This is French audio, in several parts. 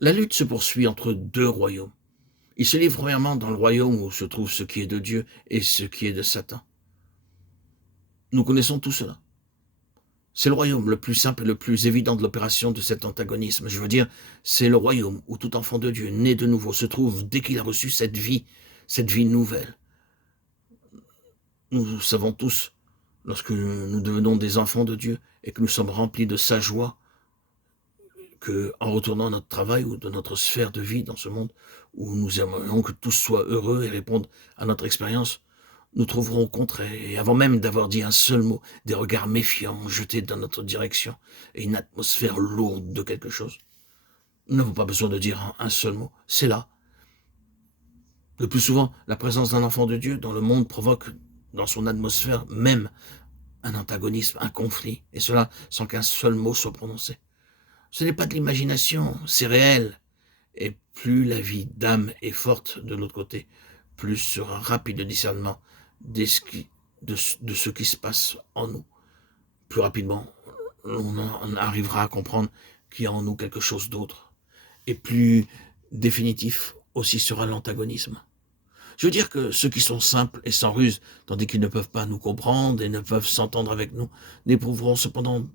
La lutte se poursuit entre deux royaumes. Il se livre premièrement dans le royaume où se trouve ce qui est de Dieu et ce qui est de Satan. Nous connaissons tout cela. C'est le royaume le plus simple et le plus évident de l'opération de cet antagonisme. Je veux dire, c'est le royaume où tout enfant de Dieu, né de nouveau, se trouve dès qu'il a reçu cette vie nouvelle. Nous savons tous, lorsque nous devenons des enfants de Dieu et que nous sommes remplis de sa joie, que en retournant à notre travail ou de notre sphère de vie dans ce monde, où nous aimerions que tous soient heureux et répondent à notre expérience, nous trouverons au contraire, et avant même d'avoir dit un seul mot, des regards méfiants jetés dans notre direction et une atmosphère lourde de quelque chose. Nous n'avons pas besoin de dire un seul mot, c'est là. Le plus souvent, la présence d'un enfant de Dieu dans le monde provoque dans son atmosphère même un antagonisme, un conflit, et cela sans qu'un seul mot soit prononcé. Ce n'est pas de l'imagination, c'est réel. Et plus la vie d'âme est forte de l'autre côté, plus sera rapide le discernement de ce qui se passe en nous. Plus rapidement, on arrivera à comprendre qu'il y a en nous quelque chose d'autre. Et plus définitif aussi sera l'antagonisme. Je veux dire que ceux qui sont simples et sans ruse, tandis qu'ils ne peuvent pas nous comprendre et ne peuvent s'entendre avec nous, n'éprouveront cependant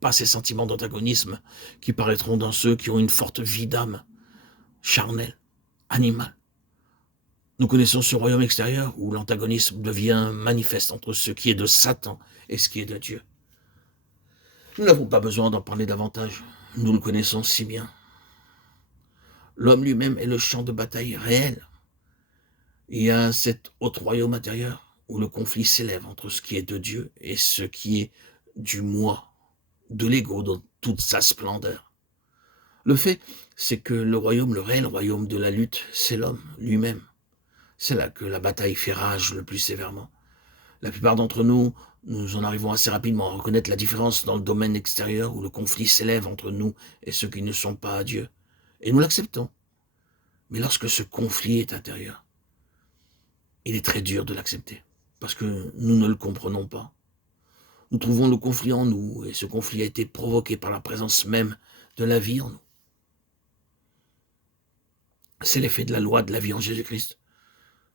pas ces sentiments d'antagonisme qui paraîtront dans ceux qui ont une forte vie d'âme, charnelle, animale. Nous connaissons ce royaume extérieur où l'antagonisme devient manifeste entre ce qui est de Satan et ce qui est de Dieu. Nous n'avons pas besoin d'en parler davantage, nous le connaissons si bien. L'homme lui-même est le champ de bataille réel. Il y a cet autre royaume intérieur où le conflit s'élève entre ce qui est de Dieu et ce qui est du moi, de l'ego dans toute sa splendeur. Le fait, c'est que le royaume, le réel royaume de la lutte, c'est l'homme lui-même. C'est là que la bataille fait rage le plus sévèrement. La plupart d'entre nous, nous en arrivons assez rapidement à reconnaître la différence dans le domaine extérieur où le conflit s'élève entre nous et ceux qui ne sont pas à Dieu. Et nous l'acceptons. Mais lorsque ce conflit est intérieur, il est très dur de l'accepter, parce que nous ne le comprenons pas. Nous trouvons le conflit en nous, et ce conflit a été provoqué par la présence même de la vie en nous. C'est l'effet de la loi de la vie en Jésus-Christ.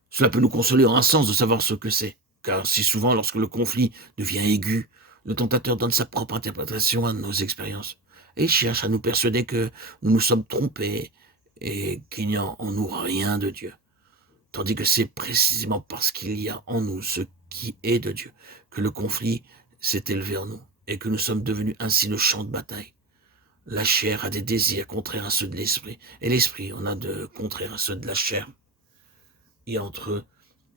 Cela peut nous consoler en un sens de savoir ce que c'est, car si souvent, lorsque le conflit devient aigu, le tentateur donne sa propre interprétation à nos expériences, et cherche à nous persuader que nous nous sommes trompés, et qu'il n'y a en nous rien de Dieu. Tandis que c'est précisément parce qu'il y a en nous ce qui est de Dieu que le conflit s'est élevé en nous et que nous sommes devenus ainsi le champ de bataille. La chair a des désirs contraires à ceux de l'esprit et l'esprit en a de contraires à ceux de la chair. Il y a entre eux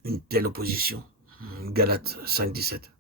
une telle opposition. Galates 5, 17.